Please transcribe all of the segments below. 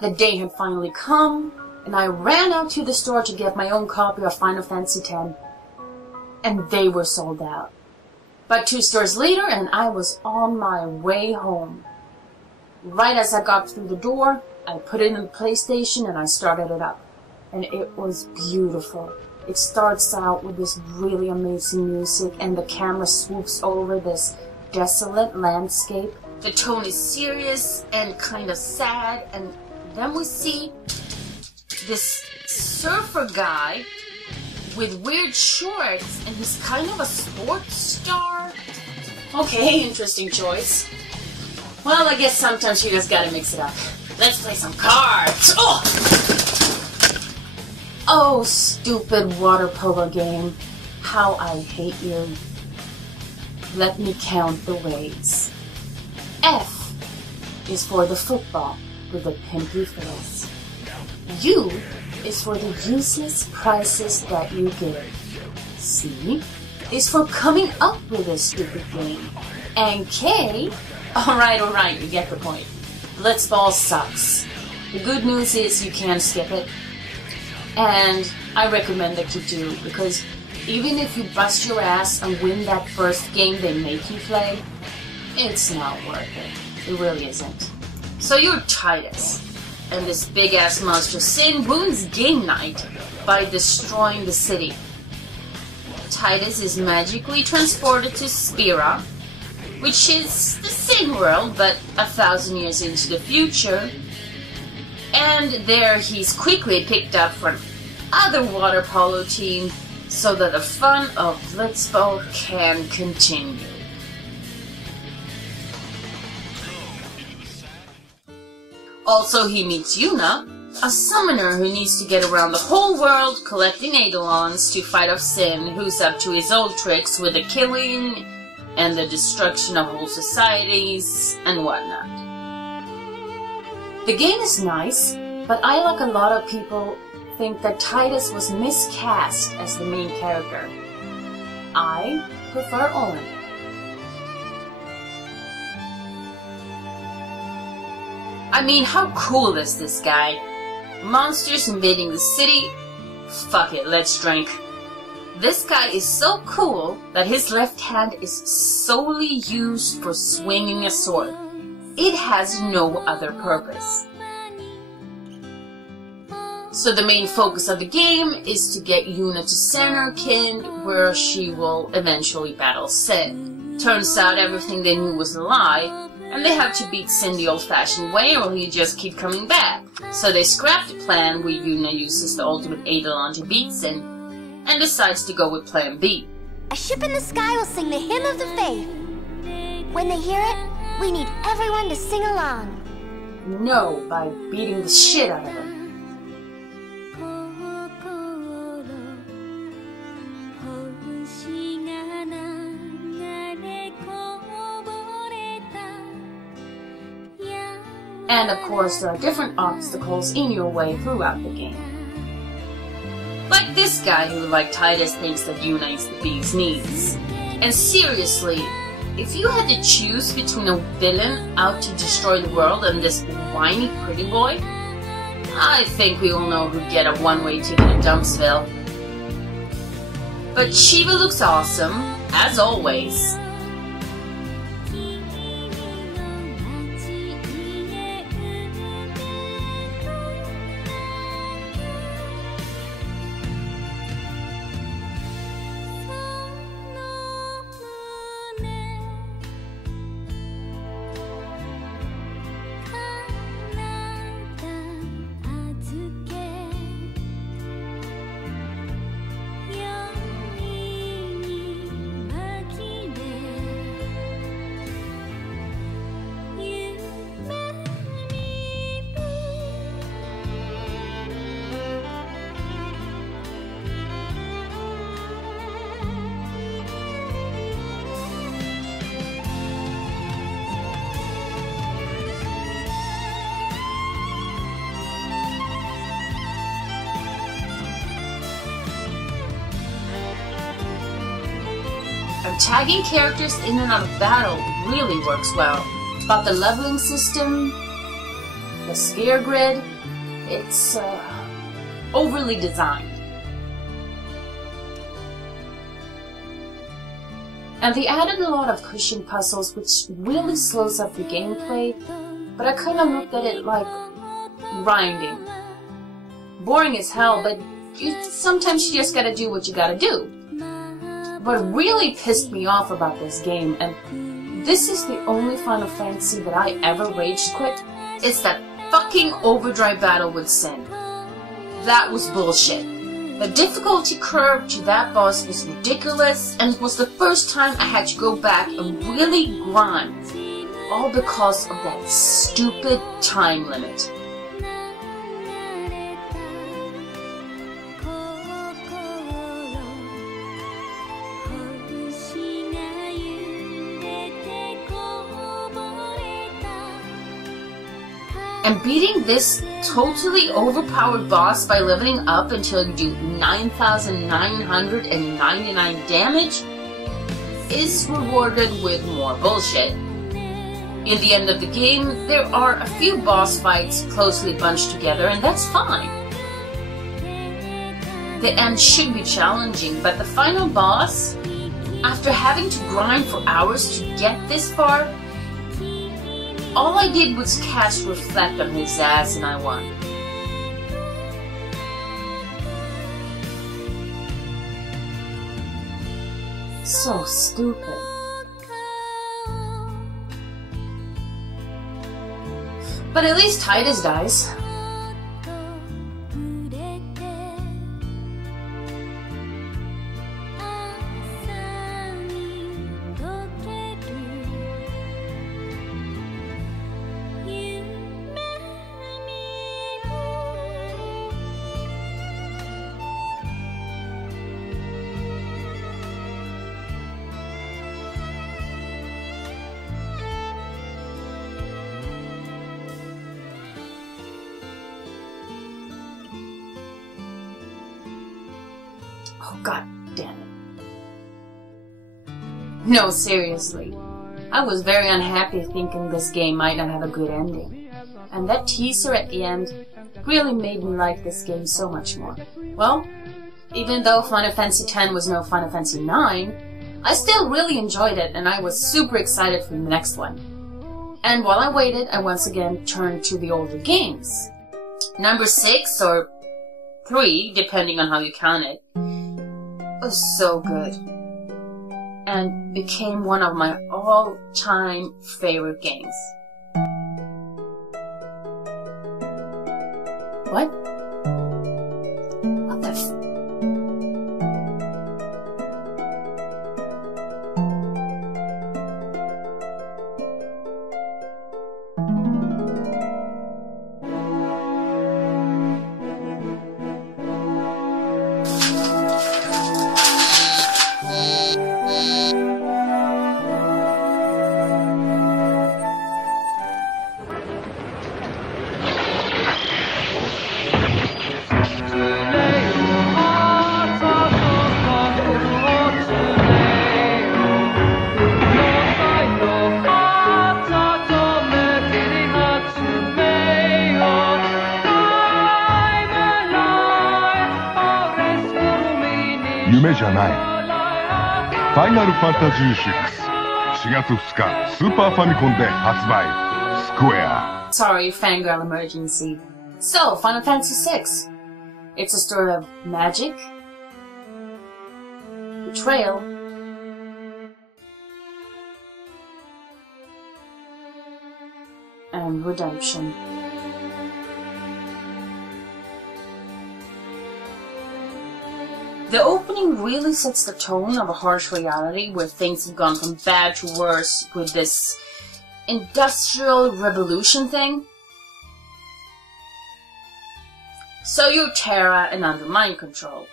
The day had finally come, and I ran out to the store to get my own copy of Final Fantasy X. And they were sold out. But 2 stores later, and I was on my way home. Right as I got through the door, I put it in the PlayStation and I started it up. And it was beautiful. It starts out with this really amazing music, and the camera swoops over this desolate landscape. The tone is serious and kind of sad, and then we see this surfer guy with weird shorts, and he's kind of a sports star. Okay, interesting choice. Well, I guess sometimes you just gotta mix it up. Let's play some cards. Oh, stupid water polo game. How I hate you. Let me count the ways. F is for the football with the pimpy face. U is for the useless prizes that you give. C is for coming up with a stupid game. And K, alright, you get the point. Blitzball sucks. The good news is you can't skip it. And I recommend that you do, because even if you bust your ass and win that first game they make you play, it's not worth it. It really isn't. So you're Titus, and this big-ass monster Sin ruins game night by destroying the city. Titus is magically transported to Spira, which is the same world, but 1,000 years into the future. And there he's quickly picked up from other water polo team so that the fun of Blitzball can continue. Also, he meets Yuna, a summoner who needs to get around the whole world collecting Eidolons to fight off Sin, who's up to his old tricks with the killing and the destruction of whole societies and whatnot. The game is nice, but I, like a lot of people, think that Titus was miscast as the main character. I prefer Owen. I mean, how cool is this guy? Monsters invading the city? Fuck it, let's drink. This guy is so cool that his left hand is solely used for swinging a sword. It has no other purpose. So the main focus of the game is to get Yuna to Senarkand, where she will eventually battle Sin. Turns out everything they knew was a lie, and they have to beat Sin the old-fashioned way or he'll just keep coming back. So they scrap the plan where Yuna uses the ultimate Eidolon to beat Sin, and decides to go with plan B. A ship in the sky will sing the hymn of the faith. When they hear it, we need everyone to sing along. No, by beating the shit out of them. And of course, there are different obstacles in your way throughout the game. Like this guy who, like Titus, thinks that Yuna is the bee's knees. And seriously, if you had to choose between a villain out to destroy the world and this whiny pretty boy, I think we all know who'd get a one-way ticket to Dumpsville. But Shiva looks awesome, as always. Tagging characters in and out of battle really works well. About the leveling system, The scare grid, it's overly designed. And they added a lot of cushion puzzles, which really slows up the gameplay, but I kind of looked at it like grinding. Boring as hell, but sometimes you just gotta do what you gotta do. What really pissed me off about this game, and this is the only Final Fantasy that I ever rage quit, is that fucking overdrive battle with Sin. That was bullshit. The difficulty curve to that boss was ridiculous, and it was the first time I had to go back and really grind, all because of that stupid time limit. And beating this totally overpowered boss by leveling up until you do 9,999 damage is rewarded with more bullshit. In the end of the game, there are a few boss fights closely bunched together, and that's fine. The end should be challenging, but the final boss, after having to grind for hours to get this far, all I did was cast Reflect on his ass and I won. So stupid. But at least Titus dies. Oh, god damn it. No, seriously. I was very unhappy thinking this game might not have a good ending. And that teaser at the end really made me like this game so much more. Well, even though Final Fantasy X was no Final Fantasy IX, I still really enjoyed it and I was super excited for the next one. And while I waited, I once again turned to the older games. Number 6 or 3, depending on how you count it, was so good and became one of my all-time favorite games. What? What the f...夢じゃない。ファイナルファンタジー6、4月2日、スーパーファミコンで発売。スクエア。Sorry, fangirl emergency. So, Final Fantasy VI. It's a story of magic, betrayal, and redemption. The opening really sets the tone of a harsh reality where things have gone from bad to worse with this industrial revolution thing. So you're Terra and under mind control.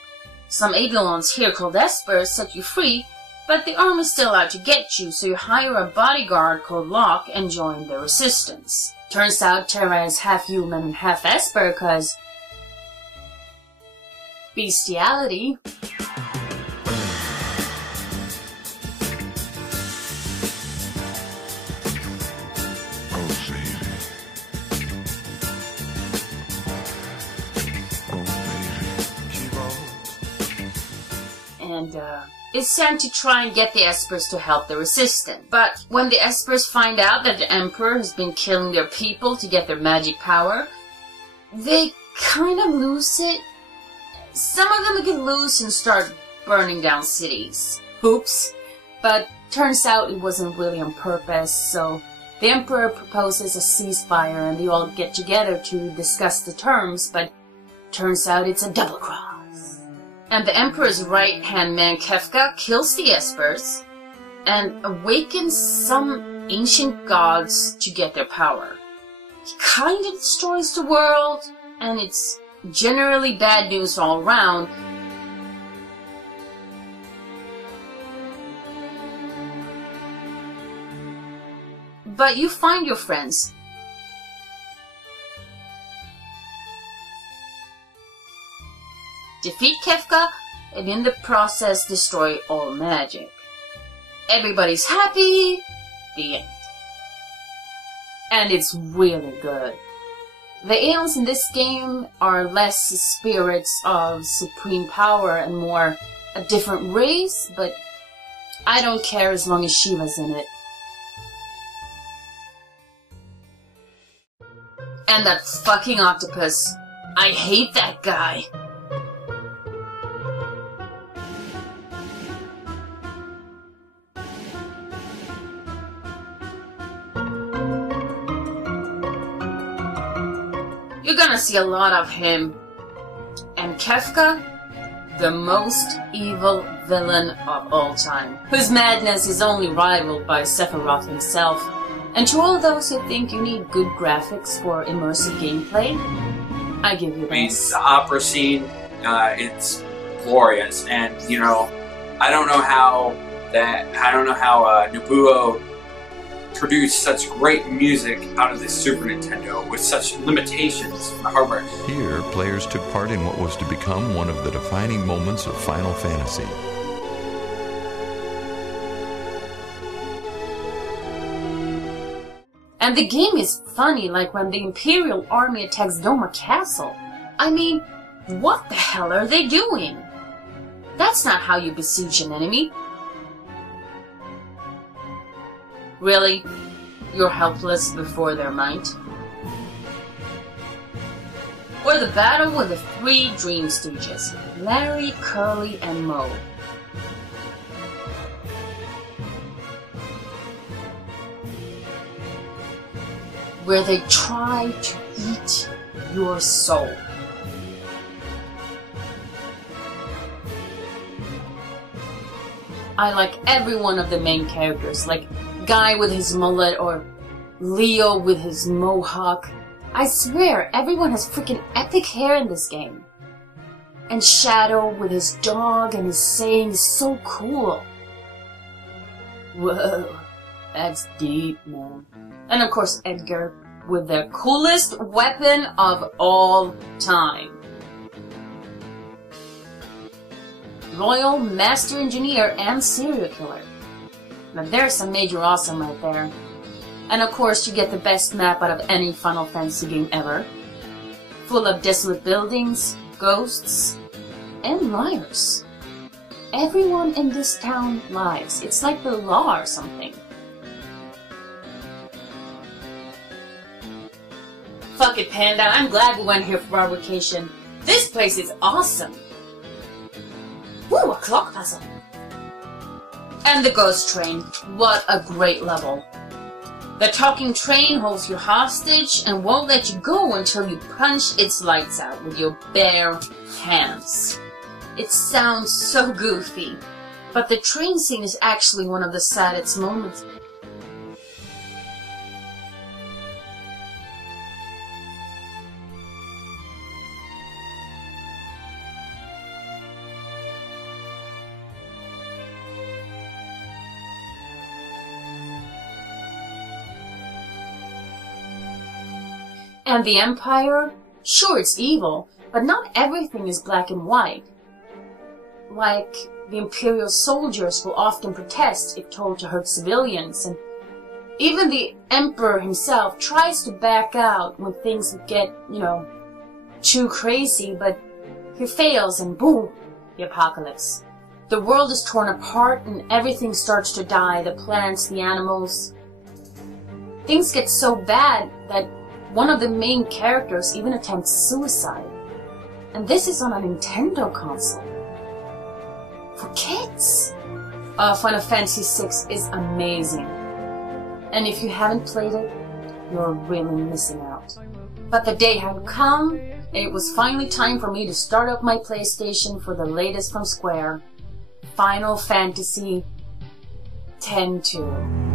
Some aliens here called Esper set you free, but the army's still out to get you, so you hire a bodyguard called Locke and join the resistance. Turns out Terra is half human and half Esper, cause bestiality. and is sent to try and get the Espers to help the resistance. But when the Espers find out that the Emperor has been killing their people to get their magic power, they kind of lose it. Some of them get loose and start burning down cities. Oops. But turns out it wasn't really on purpose, so the Emperor proposes a ceasefire and they all get together to discuss the terms, but turns out it's a double cross. And the Emperor's right-hand man Kefka kills the Espers and awakens some ancient gods to get their power. He kind of destroys the world, and it's generally bad news all around. But you find your friends. Defeat Kefka, and in the process destroy all magic. Everybody's happy. The end. And it's really good. The Aeons in this game are less spirits of supreme power and more a different race, but I don't care as long as Shiva's in it. And that fucking octopus. I hate that guy. You're gonna see a lot of him. And Kefka, the most evil villain of all time, whose madness is only rivaled by Sephiroth himself. And to all those who think you need good graphics for immersive gameplay, I give you this. The opera scene, it's glorious, and you know, I don't know how Nobuo produced such great music out of the Super Nintendo with such limitations from the hardware. Here, players took part in what was to become one of the defining moments of Final Fantasy. And the game is funny, like when the Imperial Army attacks Doma Castle. I mean, what the hell are they doing? That's not how you besiege an enemy. Really? You're helpless before their might? Or the battle with the three Dream Stooges, Larry, Curly, and Moe. Where they try to eat your soul. I like every one of the main characters, like Guy with his mullet or Leo with his mohawk. I swear, everyone has freaking epic hair in this game. And Shadow with his dog and his saying is so cool. Whoa, that's deep, man. And of course Edgar with the coolest weapon of all time. Royal, Master Engineer, and Serial Killer. Now there's some major awesome right there. And of course you get the best map out of any Final Fantasy game ever. Full of desolate buildings, ghosts, and liars. Everyone in this town lies. It's like the law or something. Fuck it, Panda. I'm glad we went here for our vacation. This place is awesome. Woo, a clock puzzle. And the ghost train. What a great level. The talking train holds you hostage and won't let you go until you punch its lights out with your bare hands. It sounds so goofy, but the train scene is actually one of the saddest moments. And the Empire? Sure, it's evil, but not everything is black and white. Like, the Imperial soldiers will often protest if told to hurt civilians, and even the Emperor himself tries to back out when things get, too crazy, but he fails and boom, the apocalypse. The world is torn apart and everything starts to die. The plants, the animals. Things get so bad that one of the main characters even attempts suicide. And this is on a Nintendo console. For kids. Final Fantasy VI is amazing. And if you haven't played it, you're really missing out. But the day had come, and it was finally time for me to start up my PlayStation for the latest from Square, Final Fantasy X-2.